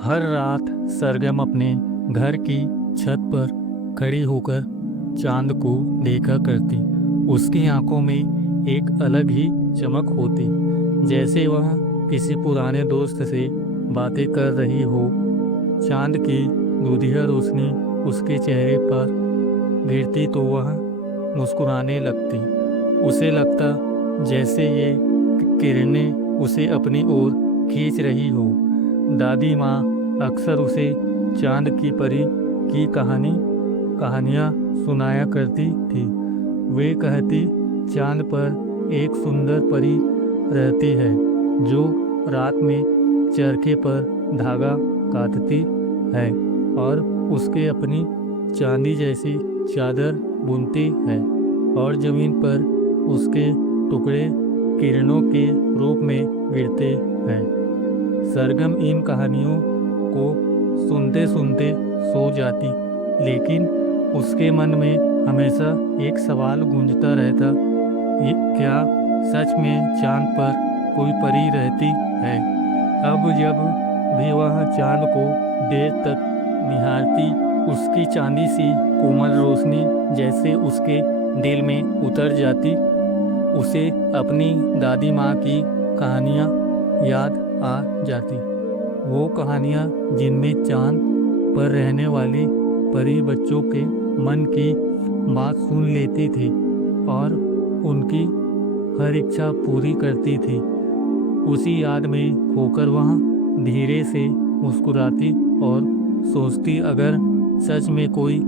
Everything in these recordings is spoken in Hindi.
हर रात सरगम अपने घर की छत पर खड़ी होकर चांद को देखा करती। उसकी आंखों में एक अलग ही चमक होती, जैसे वह किसी पुराने दोस्त से बातें कर रही हो। चांद की दूधिया रोशनी उसके चेहरे पर गिरती तो वह मुस्कुराने लगती। उसे लगता जैसे ये किरणें उसे अपनी ओर खींच रही हो। दादी माँ अक्सर उसे चांद की परी की कहानियाँ सुनाया करती थी। वे कहती, चांद पर एक सुंदर परी रहती है जो रात में चरखे पर धागा काटती है और उसके अपनी चांदी जैसी चादर बुनती है और जमीन पर उसके टुकड़े किरणों के रूप में गिरते हैं। सरगम इन कहानियों को सुनते सुनते सो जाती, लेकिन उसके मन में हमेशा एक सवाल गूंजता रहता, ये क्या सच में चांद पर कोई परी रहती है? अब जब भी वह चांद को देर तक निहारती, उसकी चांदी सी कोमल रोशनी जैसे उसके दिल में उतर जाती। उसे अपनी दादी माँ की कहानियाँ याद आ जाती, वो कहानियाँ जिनमें चांद पर रहने वाली परी बच्चों के मन की बात सुन लेती थी और उनकी हर इच्छा पूरी करती थी। उसी याद में खोकर वह धीरे से मुस्कुराती और सोचती, अगर सच में कोई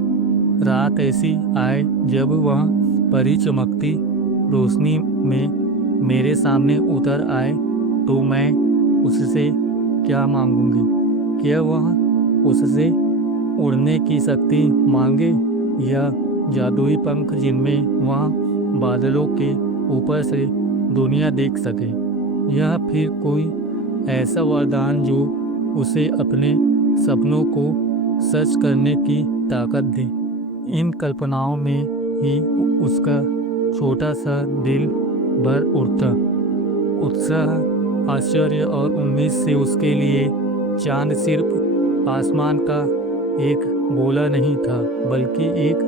रात ऐसी आए जब वह परी चमकती रोशनी में मेरे सामने उतर आए, तो मैं उससे क्या मांगूंगी? क्या वह उससे उड़ने की शक्ति मांगे या जादुई पंख जिनमें वह बादलों के ऊपर से दुनिया देख सके, या फिर कोई ऐसा वरदान जो उसे अपने सपनों को सच करने की ताकत दे। इन कल्पनाओं में ही उसका छोटा सा दिल भर उठता। उत्साह, आश्चर्य और उम्मीद से उसके लिए चांद सिर्फ आसमान का एक गोला नहीं था, बल्कि एक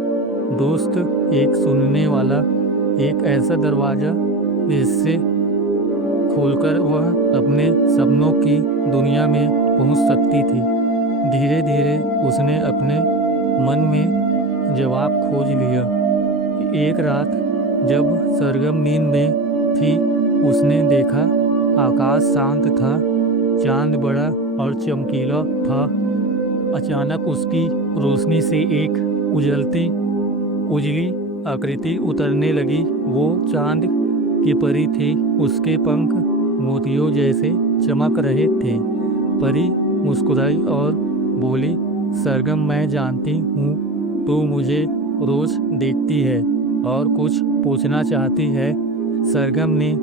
दोस्त, एक सुनने वाला, एक ऐसा दरवाजा जिससे खोलकर वह अपने सपनों की दुनिया में पहुंच सकती थी। धीरे धीरे उसने अपने मन में जवाब खोज लिया। एक रात जब सरगम नींद में थी, उसने देखा आकाश शांत था, चांद बड़ा और चमकीला था। अचानक उसकी रोशनी से एक उजली आकृति उतरने लगी। वो चांद की परी थी, उसके पंख मोतियों जैसे चमक रहे थे। परी मुस्कुराई और बोली, सरगम, मैं जानती हूँ तू मुझे रोज देखती है और कुछ पूछना चाहती है। सरगम ने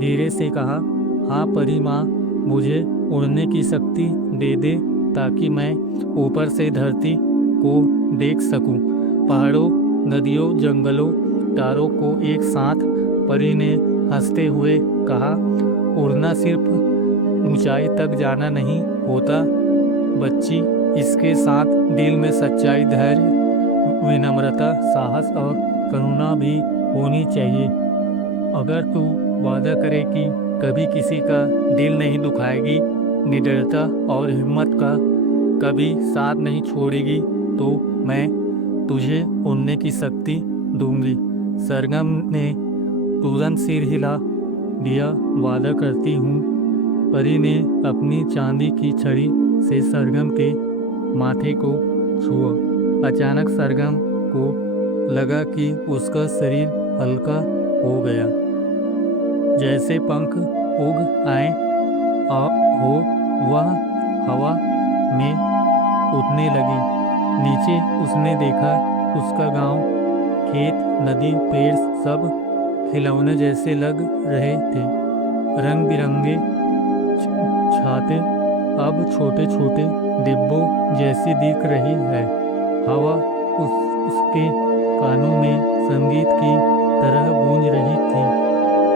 धीरे से कहा, हाँ परी माँ, मुझे उड़ने की शक्ति दे दे ताकि मैं ऊपर से धरती को देख सकूं, पहाड़ों, नदियों, जंगलों, तारों को एक साथ। परी ने हंसते हुए कहा, उड़ना सिर्फ ऊंचाई तक जाना नहीं होता बच्ची, इसके साथ दिल में सच्चाई, धैर्य, विनम्रता, साहस और करुणा भी होनी चाहिए। अगर तू वादा करे कि कभी किसी का दिल नहीं दुखाएगी, निडरता और हिम्मत का कभी साथ नहीं छोड़ेगी, तो मैं तुझे उड़ने की शक्ति दूंगी। सरगम ने तुरंत सिर हिला दिया, वादा करती हूँ। परी ने अपनी चांदी की छड़ी से सरगम के माथे को छुआ। अचानक सरगम को लगा कि उसका शरीर हल्का हो गया, जैसे पंख उग आए हो। वह हवा में उड़ने लगी। नीचे उसने देखा उसका गांव, खेत, नदी, पेड़ सब खिलौने जैसे लग रहे थे। रंग बिरंगे छाते अब छोटे छोटे डिब्बों जैसी दिख रही है। हवा उसके कानों में संगीत की तरह गूंज रही थी,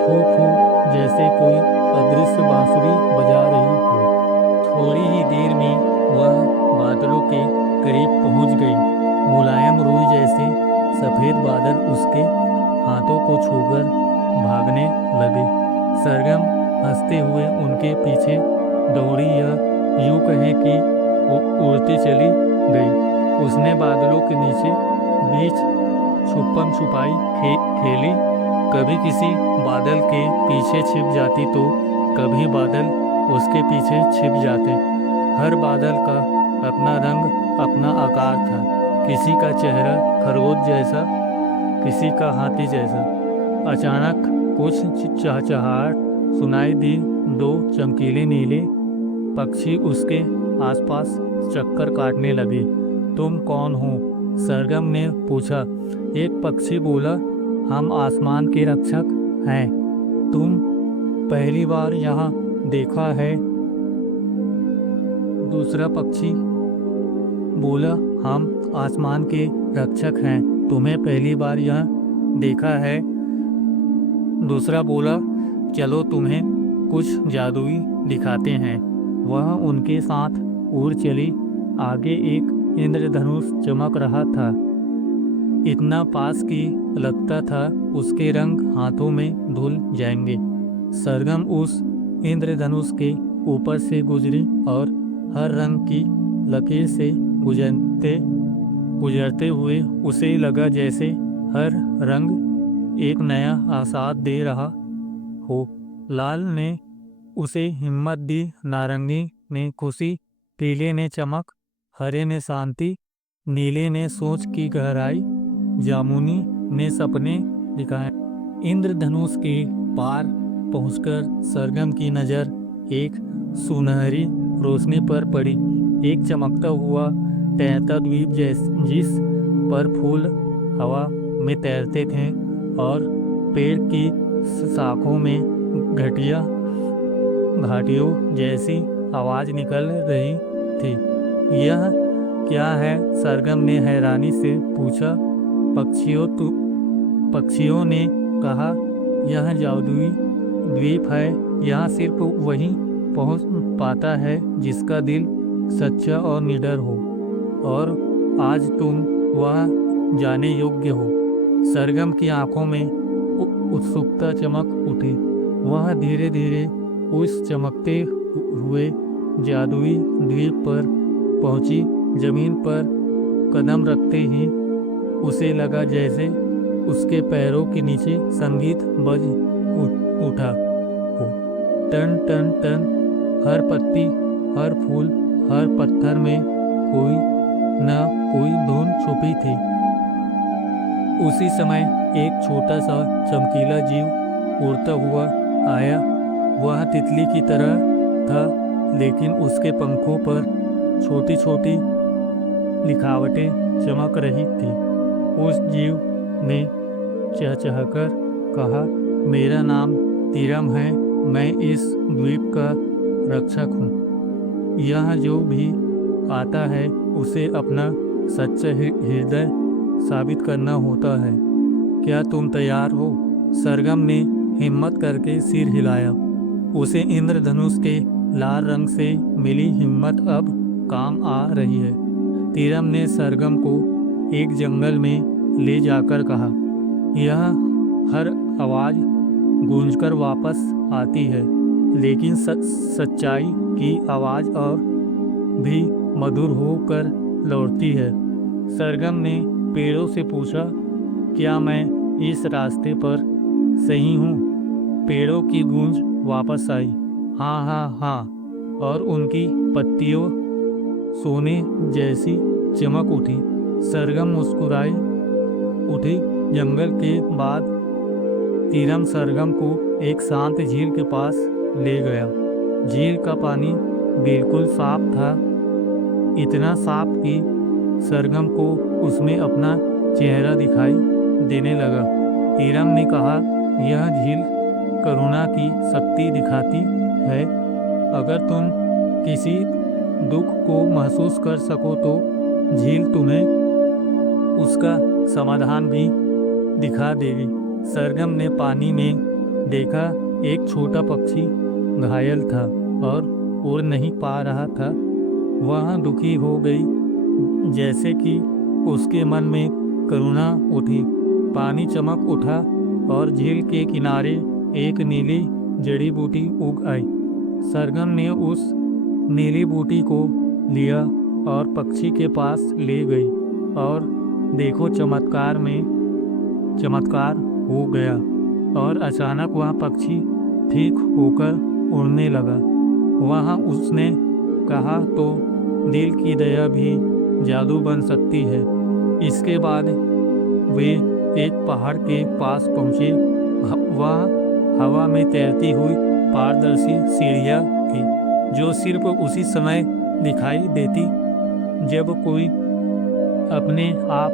फू फू जैसे कोई अदृश्य बांसुरी बजा रही हो। थोड़ी ही देर में वह बादलों के करीब पहुंच गई। मुलायम रुई जैसे सफेद बादल उसके हाथों को छूकर भागने लगे। सरगम हंसते हुए उनके पीछे दौड़ी या यूं कहें कि उड़ती चली गई। उसने बादलों के नीचे बीच छुपम छुपाई खेली। कभी किसी बादल के पीछे छिप जाती तो कभी बादल उसके पीछे छिप जाते। हर बादल का अपना रंग, अपना आकार था। किसी का चेहरा खरगोश जैसा, किसी का हाथी जैसा। अचानक कुछ चहचहाहट सुनाई दी। दो चमकीले नीले पक्षी उसके आसपास चक्कर काटने लगे। तुम कौन हो? सरगम ने पूछा। एक पक्षी बोला, हम आसमान के रक्षक हैं। तुम पहली बार यहाँ देखा है? दूसरा पक्षी बोला, हम आसमान के रक्षक हैं। तुम्हें पहली बार यहाँ देखा है? दूसरा बोला, चलो तुम्हें कुछ जादुई दिखाते हैं। वह उनके साथ उड़ चली। आगे एक इंद्रधनुष चमक रहा था, इतना पास कि लगता था उसके रंग हाथों में धुल जाएंगे। सरगम उस इंद्रधनुष के ऊपर से गुजरी और हर रंग की लकीर से गुजरते हुए उसे लगा जैसे हर रंग एक नया आसाद दे रहा हो। लाल ने उसे हिम्मत दी, नारंगी ने खुशी, पीले ने चमक, हरे ने शांति, नीले ने सोच की गहराई, जामुनी ने सपने दिखाए। इंद्रधनुष के पार पहुंचकर सरगम की नज़र एक सुनहरी रोशनी पर पड़ी। एक चमकता हुआ तैरता द्वीप जिस पर फूल हवा में तैरते थे और पेड़ की शाखों में घाटियों जैसी आवाज निकल रही थी। यह क्या है? सरगम ने हैरानी से पूछा। पक्षियों ने कहा, यह जादुई द्वीप है। यहाँ सिर्फ वही पहुंच पाता है जिसका दिल सच्चा और निडर हो, और आज तुम वह जाने योग्य हो। सरगम की आंखों में उत्सुकता चमक उठी। वह धीरे धीरे उस चमकते हुए जादुई द्वीप पर पहुंची। जमीन पर कदम रखते ही उसे लगा जैसे उसके पैरों के नीचे संगीत बज उठा हो। टन टन टन, हर पत्ती, हर फूल, हर पत्थर में कोई न कोई धुन छुपी थी। उसी समय एक छोटा सा चमकीला जीव उड़ता हुआ आया। वह तितली की तरह था, लेकिन उसके पंखों पर छोटी छोटी लिखावटें चमक रही थी। उस जीव ने चहचहाकर कहा, मेरा नाम तीरम है। मैं इस द्वीप का रक्षक हूँ। यह जो भी आता है उसे अपना सच्चा हृदय साबित करना होता है। क्या तुम तैयार हो? सरगम ने हिम्मत करके सिर हिलाया। उसे इंद्रधनुष के लाल रंग से मिली हिम्मत अब काम आ रही है। तीरम ने सरगम को एक जंगल में ले जाकर कहा, यह हर आवाज गूंजकर वापस आती है, लेकिन सच्चाई की आवाज और भी मधुर होकर लौटती है। सरगम ने पेड़ों से पूछा, क्या मैं इस रास्ते पर सही हूँ? पेड़ों की गूंज वापस आई, हाँ हाँ हाँ, और उनकी पत्तियों सोने जैसी चमक उठी। सरगम मुस्कुराई उठी। जंगल के बाद तीरम सरगम को एक शांत झील के पास ले गया। झील का पानी बिल्कुल साफ था, इतना साफ कि सरगम को उसमें अपना चेहरा दिखाई देने लगा। तीरम ने कहा, यह झील करुणा की शक्ति दिखाती है। अगर तुम किसी दुख को महसूस कर सको तो झील तुम्हें उसका समाधान भी दिखा देगी। सरगम ने पानी में देखा, एक छोटा पक्षी घायल था और उड़ नहीं पा रहा था। वह दुखी हो गई, जैसे कि उसके मन में करुणा उठी। पानी चमक उठा और झील के किनारे एक नीली जड़ी बूटी उग आई। सरगम ने उस नीली बूटी को लिया और पक्षी के पास ले गई, और देखो चमत्कार हो गया, और अचानक वह पक्षी ठीक होकर उड़ने लगा। वहाँ उसने कहा, तो दिल की दया भी जादू बन सकती है। इसके बाद वे एक पहाड़ के पास पहुँचे। वह हवा में तैरती हुई पारदर्शी सीढ़ियाँ थी, जो सिर्फ उसी समय दिखाई देती जब कोई अपने आप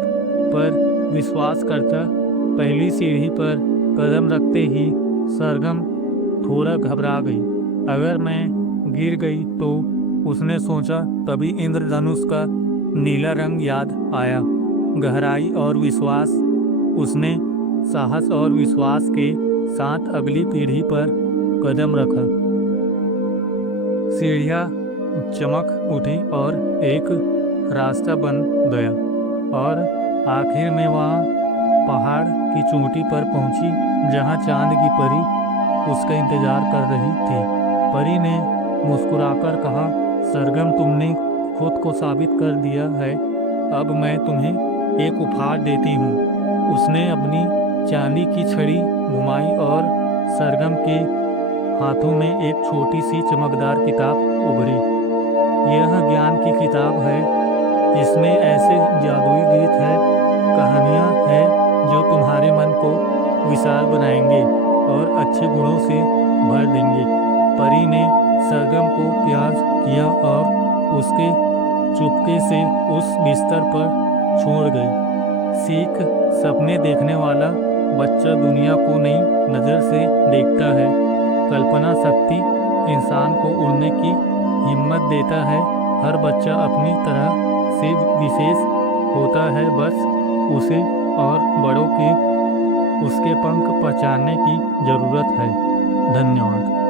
पर विश्वास करता। पहली सीढ़ी पर कदम रखते ही सरगम थोड़ा घबरा गई। अगर मैं गिर गई तो, उसने सोचा। तभी इंद्रधनुष का नीला रंग याद आया। गहराई और विश्वास। उसने साहस और विश्वास के साथ अगली पीढ़ी पर कदम रखा। सीढ़ियाँ चमक उठी और एक रास्ता बन गया, और आखिर में वह पहाड़ की चोटी पर पहुंची, जहां चांद की परी उसका इंतजार कर रही थी। परी ने मुस्कुराकर कहा, सरगम, तुमने खुद को साबित कर दिया है। अब मैं तुम्हें एक उपहार देती हूँ। उसने अपनी चांदी की छड़ी घुमाई और सरगम के हाथों में एक छोटी सी चमकदार किताब उभरी। यह ज्ञान की किताब है। इसमें ऐसे जादुई गीत है, कहानियाँ हैं जो तुम्हारे मन को विशाल बनाएंगे और अच्छे गुणों से भर देंगे। परी ने सरगम को प्यार किया और उसके चुपके से उस बिस्तर पर छोड़ गई। सीख, सपने देखने वाला बच्चा दुनिया को नई नज़र से देखता है। कल्पना शक्ति इंसान को उड़ने की हिम्मत देता है। हर बच्चा अपनी तरह से विशेष होता है, बस उसे और बड़ों के उसके पंख पहचानने की ज़रूरत है। धन्यवाद।